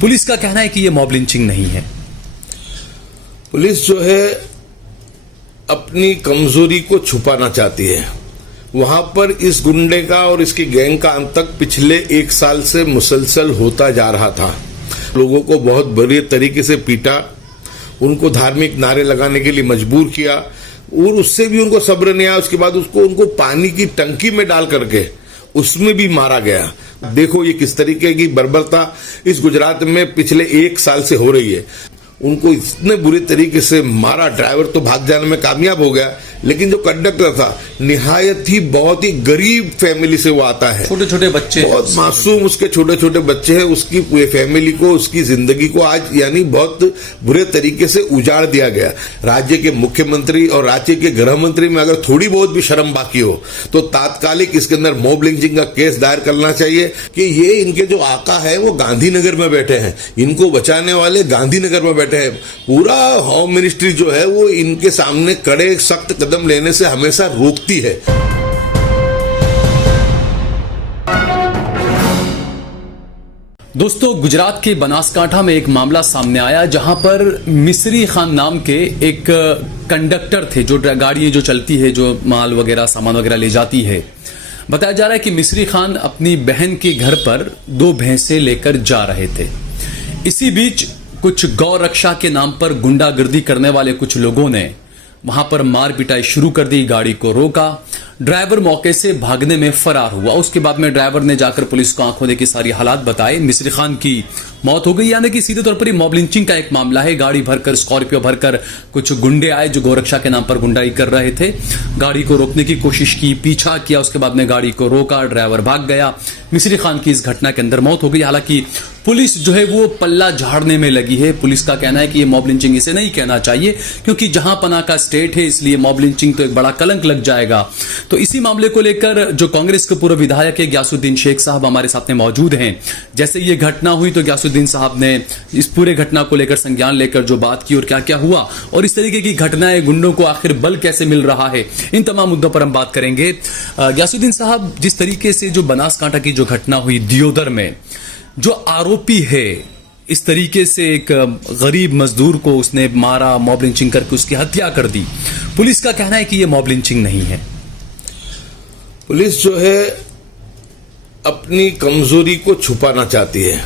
Police का कहना है कि ये मॉब लिंचिंग नहीं है। पुलिस जो है अपनी कमजोरी को छुपाना चाहती है। वहां पर इस गुंडे का और इसकी गैंग का आतंक पिछले 1 साल से मुसलसल होता जा रहा था। लोगों को बहुत बुरी तरीके से पीटा, उनको धार्मिक नारे लगाने के लिए मजबूर किया और उससे भी उनको सब्र नहीं आया। उसके बाद उनको पानी की टंकी में डाल करके उसमें भी मारा गया। देखो ये किस तरीके की बर्बरता इस गुजरात में पिछले 1 साल से हो रही है। उनको इतने बुरी तरीके से मारा, ड्राइवर तो भाग जाने में कामयाब हो गया, लेकिन जो कंडक्टर था निहायत ही बहुत ही गरीब फैमिली से वो आता है। छोटे छोटे बच्चे, बहुत मासूम उसके छोटे छोटे बच्चे हैं। उसकी फैमिली को, उसकी जिंदगी को आज यानी बहुत बुरे तरीके से उजाड़ दिया गया। राज्य के मुख्यमंत्री और राज्य के गृह मंत्री में अगर थोड़ी बहुत भी शर्म बाकी हो तो तात्कालिक इसके अंदर मॉब लिंचिंग का केस दायर करना चाहिए कि ये इनके जो आका है वो गांधीनगर में बैठे हैं, इनको बचाने वाले गांधीनगर में बैठे हैं। पूरा होम मिनिस्ट्री जो है वो इनके सामने कड़े सख्त कदम लेने से हमेशा रोकती है। दोस्तों, गुजरात के बनासकांठा में एक मामला सामने आया जहां पर मिस्री खान नाम के एक कंडक्टर थे, जो गाड़ियां जो चलती है, जो माल वगैरह सामान वगैरह ले जाती है। बताया जा रहा है कि मिस्री खान अपनी बहन के घर पर 2 भैंसे लेकर जा रहे थे। इसी बीच कुछ गौ रक्षा के नाम पर गुंडागर्दी करने वाले कुछ लोगों ने वहां पर मार पिटाई शुरू कर दी, गाड़ी को रोका। ड्राइवर मौके से भागने में फरार हुआ। उसके बाद में ड्राइवर ने जाकर पुलिस को आंखों देखी सारी हालात बताए। मिस्री खान की मौत हो गई। यानी कि सीधे तौर पर मॉब लिंचिंग का एक मामला है। गाड़ी भरकर, स्कॉर्पियो भरकर कुछ गुंडे आए जो गोरक्षा के नाम पर गुंडाई कर रहे थे। गाड़ी को रोकने की कोशिश की, पीछा किया, उसके बाद में गाड़ी को रोका, ड्राइवर भाग गया। मिस्री खान की इस घटना के अंदर मौत हो गई। हालांकि पुलिस जो है वो पल्ला झाड़ने में लगी है। पुलिस का कहना है कि ये मॉब लिंचिंग इसे नहीं कहना चाहिए, क्योंकि जहां पना का स्टेट है, इसलिए मॉब लिंचिंग तो एक बड़ा कलंक लग जाएगा। तो इसी मामले को लेकर जो कांग्रेस के पूर्व विधायक है ग्यासुद्दीन शेख साहब हमारे साथ में मौजूद हैं। जैसे ये घटना हुई तो ग्यासुद्दीन साहब ने इस पूरे घटना को लेकर संज्ञान लेकर जो बात की और क्या क्या हुआ और इस तरीके की घटनाएं, गुंडों को आखिर बल कैसे मिल रहा है, इन तमाम मुद्दों पर हम बात करेंगे। ग्यासुद्दीन साहब, जिस तरीके से जो बनासकांठा की जो घटना हुई दियोदर में, जो आरोपी है इस तरीके से एक गरीब मजदूर को उसने मारा, मॉब लिंचिंग करके उसकी हत्या कर दी, पुलिस का कहना है कि यह मॉब लिंचिंग नहीं है। पुलिस जो है अपनी कमजोरी को छुपाना चाहती है।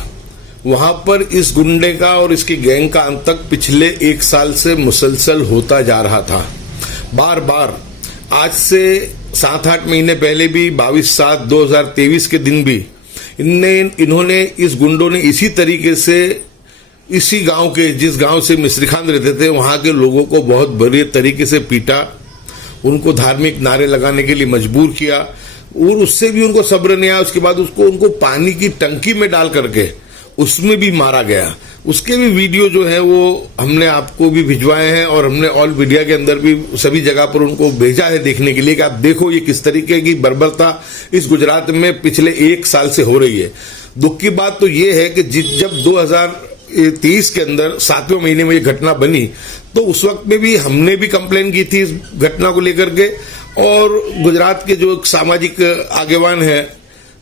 वहां पर इस गुंडे का और इसकी गैंग का आतंक पिछले 1 साल से मुसलसल होता जा रहा था। बार बार आज से 7-8 महीने पहले भी 22/7/2023 के दिन भी इन्होंने इस गुंडों ने इसी तरीके से इसी गांव के, जिस गांव से मिस्री खान रहते थे, वहां के लोगों को बहुत बुरी तरीके से पीटा, उनको धार्मिक नारे लगाने के लिए मजबूर किया और उससे भी उनको सब्र नहीं आया। उसके बाद उनको पानी की टंकी में डाल करके उसमें भी मारा गया। उसके भी वीडियो जो है वो हमने आपको भी भिजवाए हैं और हमने ऑल मीडिया के अंदर भी सभी जगह पर उनको भेजा है देखने के लिए कि आप देखो ये किस तरीके की बर्बरता इस गुजरात में पिछले 1 साल से हो रही है। दुख की बात तो ये है कि जब 2023 के अंदर 7वें महीने में ये घटना बनी तो उस वक्त में भी हमने भी कंप्लेन की थी इस घटना को लेकर के, और गुजरात के जो सामाजिक आगेवान है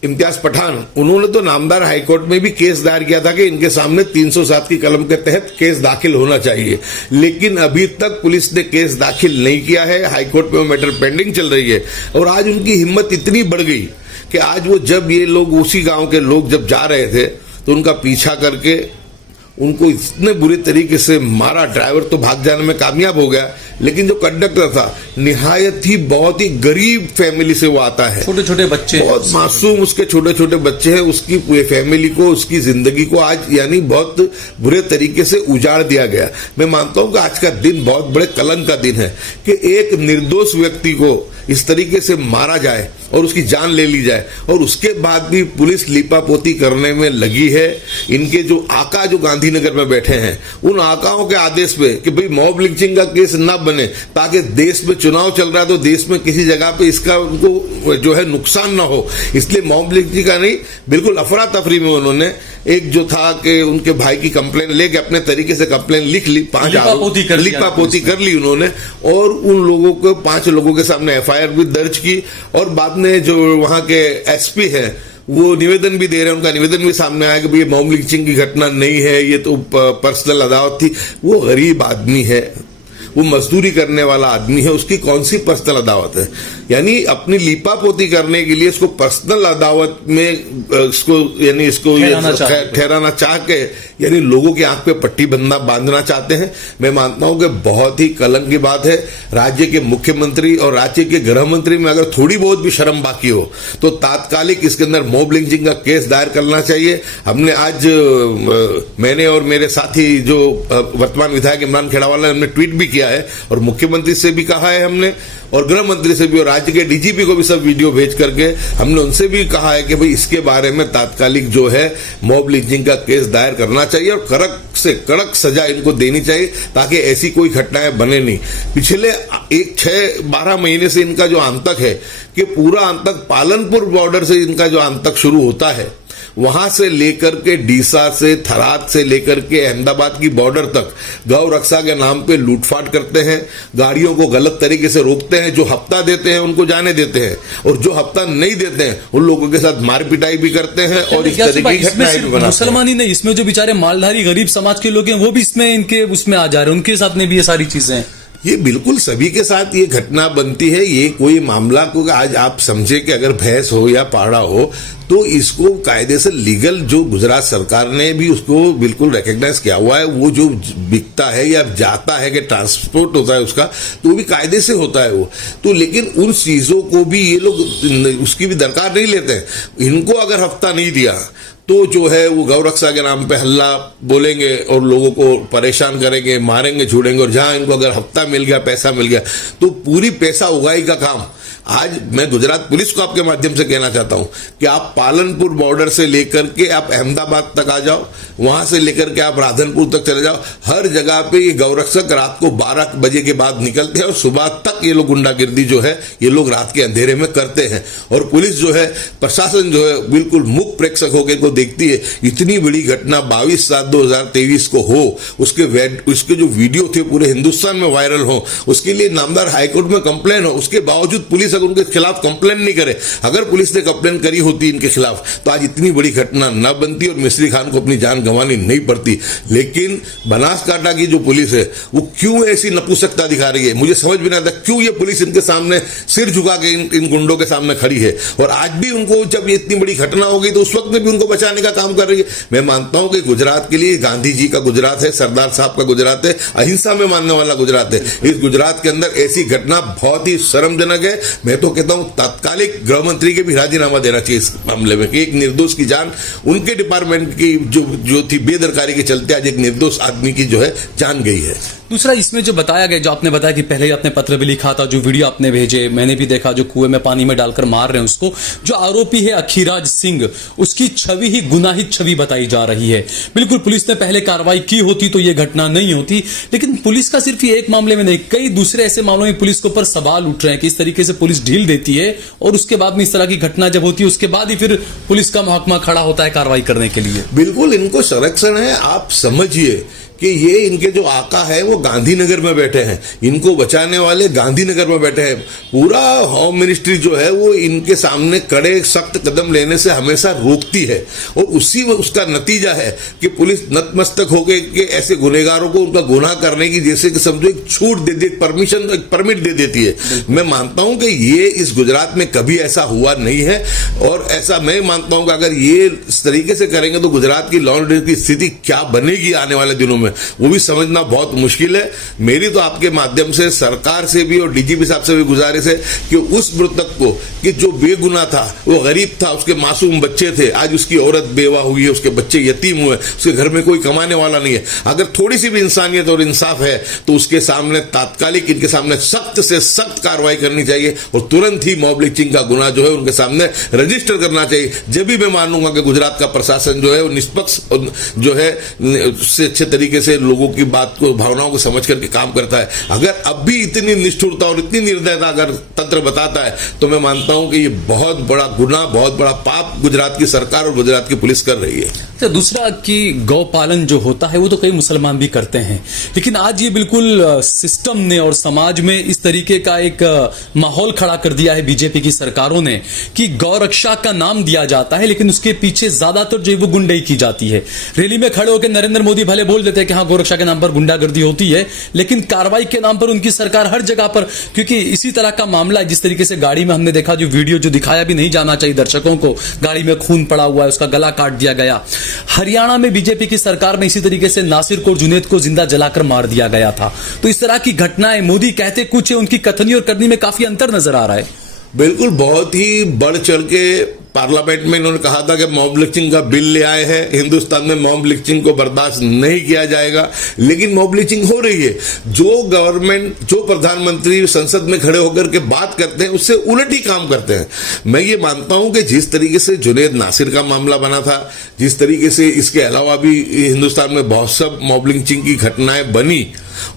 इम्तियाज पठान, उन्होंने तो नामदार हाईकोर्ट में भी केस दायर किया था कि इनके सामने 307 की कलम के तहत केस दाखिल होना चाहिए, लेकिन अभी तक पुलिस ने केस दाखिल नहीं किया है। हाईकोर्ट में मैटर पेंडिंग चल रही है। और आज उनकी हिम्मत इतनी बढ़ गई कि आज वो, जब ये लोग उसी गांव के लोग जब जा रहे थे तो उनका पीछा करके उनको इतने बुरे तरीके से मारा, ड्राइवर तो भाग जाने में कामयाब हो गया, लेकिन जो कंडक्टर था निहायत ही बहुत ही गरीब फैमिली से वो आता है। छोटे छोटे बच्चे, बहुत मासूम उसके छोटे छोटे बच्चे हैं। उसकी फैमिली को, उसकी जिंदगी को आज यानी बहुत बुरे तरीके से उजाड़ दिया गया। मैं मानता हूं कि आज का दिन बहुत बड़े कलंक का दिन है कि एक निर्दोष व्यक्ति को इस तरीके से मारा जाए और उसकी जान ले ली जाए, और उसके बाद भी पुलिस लीपापोती करने में लगी है। इनके जो आका जो गांधीनगर में बैठे हैं, उन आकाओं के आदेश पे कि भाई मॉब लिंचिंग का केस ना बने, ताकि देश में चुनाव चल रहा है तो देश में किसी जगह पे इसका उनको जो है नुकसान ना हो, इसलिए मॉब लिंचिंग का नहीं, बिल्कुल अफरा तफरी में उन्होंने एक जो था कि उनके भाई की कंप्लेन लेके अपने तरीके से कंप्लेन लिख ली, 5 लिपापोती कर ली उन्होंने, और उन लोगों को 5 लोगों के सामने FIR भी दर्ज की। और बाद में जो वहां के SP हैं वो निवेदन भी दे रहे हैं, उनका निवेदन भी सामने आया कि भाई मॉब लिंचिंग की घटना नहीं है, ये तो पर्सनल अदावत थी। वो गरीब आदमी है, वो मजदूरी करने वाला आदमी है, उसकी कौन सी पर्सनल अदावत है? यानी अपनी लीपापोती करने के लिए इसको पर्सनल अदावत में इसको यानी इसको ठहराना चाह के यानी लोगों की आंख पे पट्टी बांधना चाहते हैं। मैं मानता हूं कि बहुत ही कलंक की बात है। राज्य के मुख्यमंत्री और राज्य के गृह मंत्री में अगर थोड़ी बहुत भी शर्म बाकी हो तो तात्कालिक इसके अंदर मॉब लिंचिंग का केस दायर करना चाहिए। हमने आज मैंने और मेरे साथी जो वर्तमान विधायक इमरान खेड़ावाला ने हमने ट्वीट भी किया है और मुख्यमंत्री से भी कहा है हमने और गृह मंत्री से भी और राज्य के डीजीपी को भी सब वीडियो भेज करके हमने उनसे भी कहा है कि भाई इसके बारे में तात्कालिक जो है मॉब लिंचिंग का केस दायर करना चाहिए और कड़क से कड़क सजा इनको देनी चाहिए ताकि ऐसी कोई घटनाएं बने नहीं। पिछले 6-12 महीने से इनका जो आतंक है कि पूरा आतंक पालनपुर बॉर्डर से इनका जो आतंक शुरू होता है, वहां से लेकर के डीसा से थराद से लेकर के अहमदाबाद की बॉर्डर तक गौ रक्षा के नाम पे लूटफाट करते हैं, गाड़ियों को गलत तरीके से रोकते हैं, जो हफ्ता देते हैं उनको जाने देते हैं और जो हफ्ता नहीं देते हैं उन लोगों के साथ मार पिटाई भी करते हैं और इस तरीके की घटनाएं भी बनाते हैं। मुसलमान ही नहीं, इसमें जो बेचारे मालधारी गरीब समाज के लोग हैं वो भी इसमें इनके उसमें आ जा रहे हैं, उनके साथ में भी ये सारी चीजें। ये बिल्कुल सभी के साथ ये घटना बनती है। ये कोई मामला को आज आप समझे कि अगर भैंस हो या पाड़ा हो तो इसको कायदे से लीगल जो गुजरात सरकार ने भी उसको बिल्कुल रिकॉग्नाइज किया हुआ है। वो जो बिकता है या जाता है कि ट्रांसपोर्ट होता है उसका तो भी कायदे से होता है वो तो, लेकिन उन चीजों को भी ये लोग उसकी भी दरकार नहीं लेते हैं। इनको अगर हफ्ता नहीं दिया तो जो है वो गौ रक्षा के नाम पे हल्ला बोलेंगे और लोगों को परेशान करेंगे, मारेंगे, छुड़ेंगे और जहां इनको अगर हफ्ता मिल गया, पैसा मिल गया तो पूरी पैसा उगाई का काम। आज मैं गुजरात पुलिस को आपके माध्यम से कहना चाहता हूं कि आप पालनपुर बॉर्डर से लेकर के आप अहमदाबाद तक आ जाओ, वहां से लेकर के आप राधनपुर तक चले जाओ, हर जगह पे ये गौरक्षक रात को 12 बजे के बाद निकलते हैं और सुबह तक ये लोग गुंडागिर्दी जो है ये लोग रात के अंधेरे में करते हैं। और पुलिस जो है, प्रशासन जो है बिल्कुल मुख प्रेक्षक होकर को देखती है। इतनी बड़ी घटना 22/7/2023 को हो, उसके जो वीडियो थे पूरे हिंदुस्तान में वायरल हो, उसके लिए नामदार हाईकोर्ट में कंप्लेन हो, उसके बावजूद पुलिस अगर उनके खिलाफ कंप्लेन नहीं करे, अगर पुलिस ने कंप्लेन करी होती इनके खिलाफ तो आज इतनी बड़ी घटना न बनती और मिस्री खान को अपनी जान गंवानी नहीं पड़ती। लेकिन बनासकांठा की जो पुलिस है वो क्यों ऐसी नपुंसकता दिखा रही है, मुझे समझ में नहीं आता क्यों ये पुलिस इनके सामने सिर झुका के इन गुंडों के सामने खड़ी है। और आज भी उनको जब ये इतनी बड़ी घटना हो गई तो उस वक्त में भी उनको बचाने का काम कर रही है। मैं मानता हूं कि गुजरात के लिए गांधी जी का गुजरात है, सरदार साहब का गुजरात है, अहिंसा में मानने वाला गुजरात है। इस गुजरात के अंदर ऐसी घटना बहुत ही शर्मजनक है। मैं तो कहता हूं तात्कालिक गृह मंत्री के भी राजीनामा देना चाहिए इस मामले में कि एक निर्दोष की जान उनके डिपार्टमेंट की जो थी बेदरकारी के चलते आज एक निर्दोष आदमी की जो है जान गई है। दूसरा इसमें जो बताया गया, जो आपने बताया कि पहले ही आपने पत्र भी लिखा था, जो वीडियो आपने भेजे मैंने भी देखा, जो कुएं में पानी में डालकर मार रहे हैं उसको, जो आरोपी है अखीराज सिंह, उसकी छवि ही गुनाहित छवि बताई जा रही है। बिल्कुल पुलिस ने पहले कार्रवाई की होती तो ये घटना नहीं होती, लेकिन पुलिस का सिर्फ ये एक मामले में नहीं, कई दूसरे ऐसे मामलों में पुलिस के ऊपर सवाल उठ रहे हैं कि इस तरीके से पुलिस ढील देती है और उसके बाद में इस तरह की घटना जब होती है उसके बाद ही फिर पुलिस का महकमा खड़ा होता है कार्रवाई करने के लिए। बिल्कुल इनको संरक्षण है। आप समझिए कि ये इनके जो आका है वो गांधीनगर में बैठे हैं, इनको बचाने वाले गांधीनगर में बैठे हैं। पूरा होम मिनिस्ट्री जो है वो इनके सामने कड़े सख्त कदम लेने से हमेशा रोकती है और उसी में उसका नतीजा है कि पुलिस नतमस्तक होकर के ऐसे गुनहगारों को उनका गुनाह करने की जैसे कि समझो एक छूट दे दे, परमिशन, एक परमिट दे देती है। मैं मानता हूं कि ये इस गुजरात में कभी ऐसा हुआ नहीं है और ऐसा मैं मानता हूं कि अगर ये इस तरीके से करेंगे तो गुजरात की लॉ एंड ऑर्डर की स्थिति क्या बनेगी आने वाले दिनों में वो भी समझना बहुत मुश्किल है। मेरी तो आपके माध्यम से सरकार से भी और डीजीपी साहब से भी गुजारिश है कि उस मृतक को कि जो बेगुनाह था, वो गरीब था, उसके मासूम बच्चे थे, आज उसकी औरत बेवा हुई है, उसके बच्चे यतीम हुए, उसके घर में कोई कमाने वाला नहीं है, अगर थोड़ी सी भी इंसानियत और इंसाफ है तो उसके सामने तात्कालिक इनके सामने सख्त से सख्त कार्रवाई करनी चाहिए और तुरंत ही मॉब लिंचिंग का गुनाह जो है उनके सामने रजिस्टर करना चाहिए। जब भी मैं मानूंगा कि गुजरात का प्रशासन जो है वो निष्पक्ष जो है से अच्छे तरीके तरीके से लोगों की बात को, भावनाओं को समझ करके काम करता है। अगर अब भी इतनी निष्ठुरता और इतनी निर्दयता अगर तंत्र बताता है तो मैं मानता हूं कि ये बहुत बड़ा गुनाह, बहुत बड़ा पाप गुजरात की सरकार और गुजरात की पुलिस कर रही है। तो दूसरा कि गौपालन जो होता है वो तो कई मुसलमान भी करते हैं, लेकिन आज ये बिल्कुल सिस्टम ने और समाज में इस तरीके का एक माहौल खड़ा कर दिया है बीजेपी की सरकारों ने कि गौरक्षा का नाम दिया जाता है, लेकिन उसके पीछे ज्यादातर जो है वो गुंडाई की जाती है। रैली में खड़े होकर नरेंद्र मोदी भले बोल देते हैं कि हाँ गौरक्षा के नाम पर गुंडागर्दी होती है, लेकिन कार्रवाई के नाम पर उनकी सरकार हर जगह पर, क्योंकि इसी तरह का मामला जिस तरीके से गाड़ी में हमने देखा, जो वीडियो जो दिखाया भी नहीं जाना चाहिए दर्शकों को, गाड़ी में खून पड़ा हुआ है, उसका गला काट दिया गया। हरियाणा में बीजेपी की सरकार में इसी तरीके से नासिर को और जुनैद को जिंदा जलाकर मार दिया गया था। तो इस तरह की घटनाएं, मोदी कहते कुछ है, उनकी कथनी और करनी में काफी अंतर नजर आ रहा है। बिल्कुल, बहुत ही बढ़ चढ़ के पार्लियामेंट में इन्होंने कहा था कि मॉब लिंचिंग का बिल ले आए हैं, हिंदुस्तान में मॉब लिंचिंग को बर्दाश्त नहीं किया जाएगा, लेकिन मॉब लिंचिंग हो रही है। जो गवर्नमेंट, जो प्रधानमंत्री संसद में खड़े होकर के बात करते हैं उससे उलट ही काम करते हैं। मैं ये मानता हूं कि जिस तरीके से जुनैद नासिर का मामला बना था, जिस तरीके से इसके अलावा भी हिंदुस्तान में बहुत सब मॉब लिंचिंग की घटनाएं बनी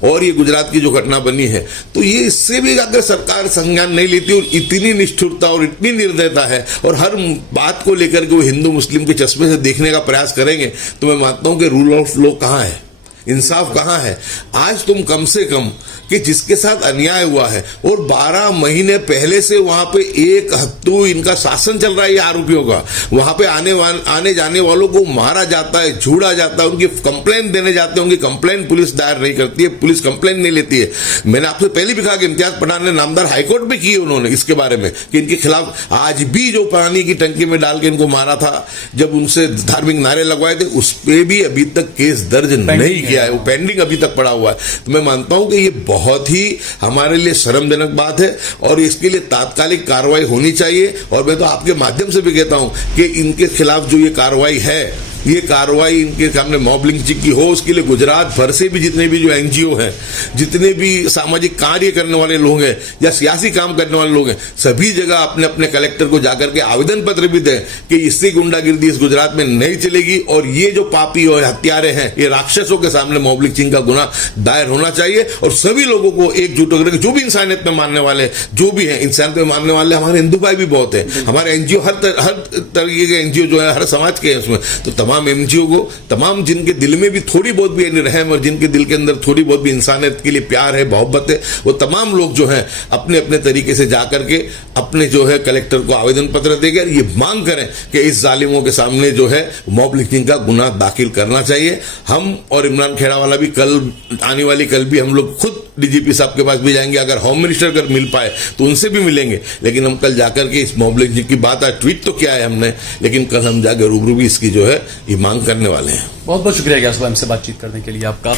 और ये गुजरात की जो घटना बनी है, तो ये इससे भी अगर सरकार संज्ञान नहीं लेती और इतनी निष्ठुरता और इतनी निर्दयता है और हर बात को लेकर के वो हिंदू मुस्लिम के चश्मे से देखने का प्रयास करेंगे, तो मैं मानता हूं कि रूल ऑफ लॉ कहां है, इंसाफ कहां है। आज तुम कम से कम कि जिसके साथ अन्याय हुआ है और 12 महीने पहले से वहां पे एक हत्तू इनका शासन चल रहा है, ये आरोपियों का, वहां पे आने जाने वालों को मारा जाता है, झूड़ा जाता है, उनकी कंप्लेंट देने जाते हैं, उनकी कंप्लेंट पुलिस दायर नहीं करती है, पुलिस कंप्लेंट नहीं लेती है। मैंने आपसे पहले भी कहा कि इम्तियाज पठान ने नामदार हाईकोर्ट में की उन्होंने इसके बारे में कि इनके खिलाफ आज भी जो पानी की टंकी में डाल के इनको मारा था, जब उनसे धार्मिक नारे लगवाए थे, उस पर भी अभी तक केस दर्ज नहीं किया है, वो पेंडिंग अभी तक पड़ा हुआ है। तो मैं मानता हूं कि ये बहुत ही हमारे लिए शर्मजनक बात है और इसके लिए तात्कालिक कार्रवाई होनी चाहिए। और मैं तो आपके माध्यम से भी कहता हूं कि इनके खिलाफ जो ये कार्रवाई है, ये कार्रवाई इनके सामने मॉब लिंचिंग की हो, उसके लिए गुजरात भर से भी जितने भी जो एनजीओ हैं, जितने भी सामाजिक कार्य करने वाले लोग हैं या सियासी काम करने वाले लोग हैं, सभी जगह अपने अपने कलेक्टर को जाकर के आवेदन पत्र भी दें कि इससे गुंडागिर्दी इस गुजरात में नहीं चलेगी और ये जो पापी और हत्यारे हैं, ये राक्षसों के सामने मॉब लिंचिंग का गुनाह दायर होना चाहिए। और सभी लोगों को एकजुट होकर, जो भी इंसानियत में मानने वाले, जो भी हैं इंसानियत में मानने वाले, हमारे हिंदू भाई भी बहुत है, हमारे एनजीओ हर तरीके के एनजीओ जो है हर समाज के हैं उसमें, तो तमाम एनजीओ को, तमाम जिनके दिल में भी थोड़ी बहुत भी रहम और जिनके दिल के अंदर थोड़ी बहुत भी इंसानियत के लिए प्यार है, मोहब्बत है, वो तमाम लोग जो हैं अपने अपने तरीके से जाकर के अपने जो है कलेक्टर को आवेदन पत्र देकर ये मांग करें कि इस जालिमों के सामने जो है मॉब लिंचिंग का गुनाह दाखिल करना चाहिए। हम और इमरान खेड़ावाला भी कल, आने वाली कल भी हम लोग खुद डीजीपी साहब के पास भी जाएंगे, अगर होम मिनिस्टर अगर मिल पाए तो उनसे भी मिलेंगे, लेकिन हम कल जाकर के इस मॉब लिंचिंग की बात, आज ट्वीट तो किया है हमने, लेकिन कल हम जाकर रूबरू भी इसकी जो है ये मांग करने वाले हैं। बहुत बहुत शुक्रिया ग्यास भाई हमसे बातचीत करने के लिए आपका।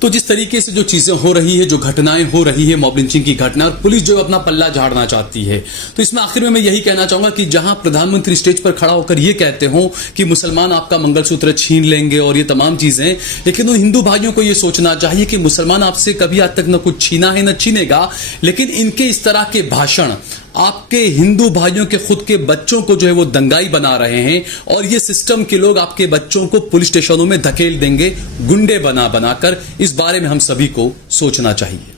तो जिस तरीके से जो चीजें हो रही है, जो घटनाएं हो रही है, मॉब लिंचिंग की घटना, और पुलिस जो अपना पल्ला झाड़ना चाहती है, तो इसमें आखिर में मैं यही कहना चाहूंगा कि जहां प्रधानमंत्री स्टेज पर खड़ा होकर ये कहते हो कि मुसलमान आपका मंगलसूत्र छीन लेंगे और ये तमाम चीजें, लेकिन उन हिंदू भाइयों को ये सोचना चाहिए कि मुसलमान आपसे कभी आज तक न कुछ छीना है न छीनेगा, लेकिन इनके इस तरह के भाषण आपके हिंदू भाइयों के खुद के बच्चों को जो है वो दंगाई बना रहे हैं, और ये सिस्टम के लोग आपके बच्चों को पुलिस स्टेशनों में धकेल देंगे गुंडे बना बनाकर। इस बारे में हम सभी को सोचना चाहिए।